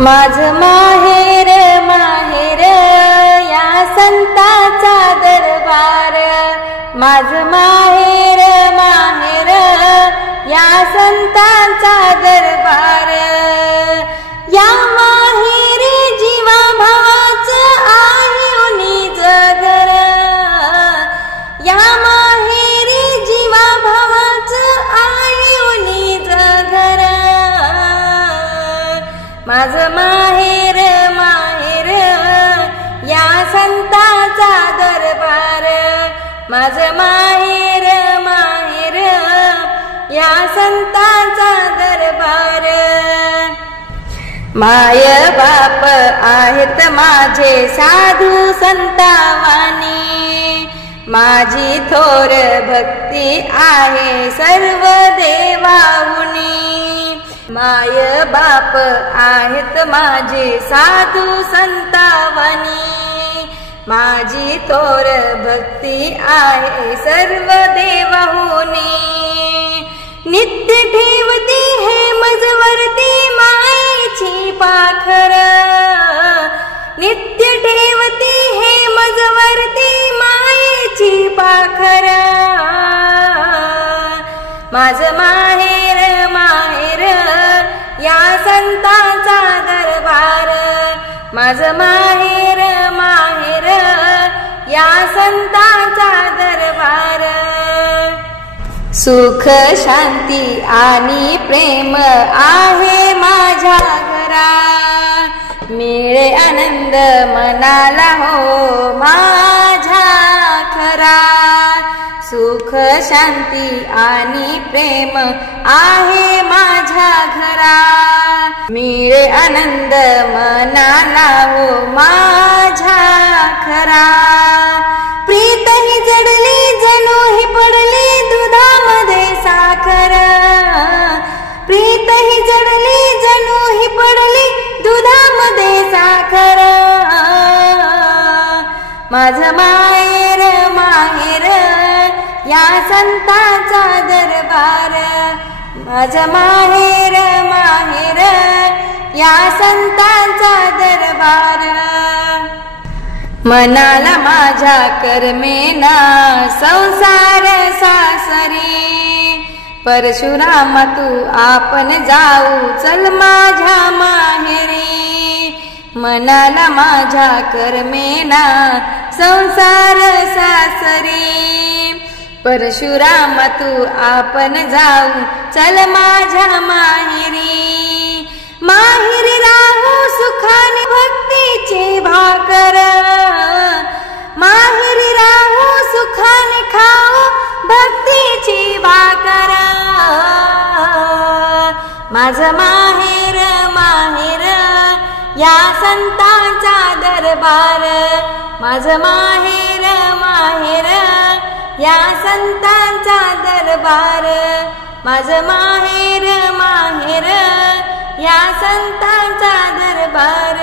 माझं माहेर माहेर या संताचा दरबार, माझं माहेर माहेर या संतांचा दरबार। या माहेरी जीवा भावाचं आहे उनीच घर, या माहेरी जीवा भावाचं आहे उनीच घर। माझं माहेर माहेर या संतांचा दरबार, माझं माहेर माहेर या संतांचा दरबार। माय बाप आहेत माझे साधू संतावानी, माझी थोर भक्ती आहे सर्व देवाहुनी। माय बाप आहेत माझे साधू संतावानी, माझी थोर भक्ती आहे सर्व देवाहुनी। नित्य ठेवती हे मजवरती मायेची पाखर, नित्य ठेवती हे मजवरती मायेची पाखर। माझं माहेर माहेर या संतांचा दरबार, माझं माहेर माहेर या संतांचा दरबार। सुख शांती आणि प्रेम आहे माझ्या घरा, मिळे आनंद मनाला हो माझ्या खरा। सुख शांती आणि प्रेम आहे माझ्या घरा, मिळे आनंद मनाला हो माझ्या खरा। प्रीत ही जडली जणू ही पडली दुधामध्ये साखर, प्रीत ही जडली जणू ही पडली दुधामध्ये साखर। माझं माहेर माहेर या संतांचा दरबार, माझं माहेर माहेर या संतांचा दरबार। मनाला माझ्या करमेना संसार सासरी, परशुराम तू आपण जाऊ चल माझ्या माहेरी। मनाला माझ्या करमेना संसार सासरी, परशुराम तू आपण जाऊ चल माझ्या माहेरी। माहेरी राहू सुखाने भक्तीची भाकर, माहेरी राहू सुखाने खाऊ भक्तीची भाकर। माझं माहेर माहेर या संतांचा दरबार, माझं माहेर माहेर या संतांचा दरबार। माझं माहेर माहेर या संतांचा दरबार।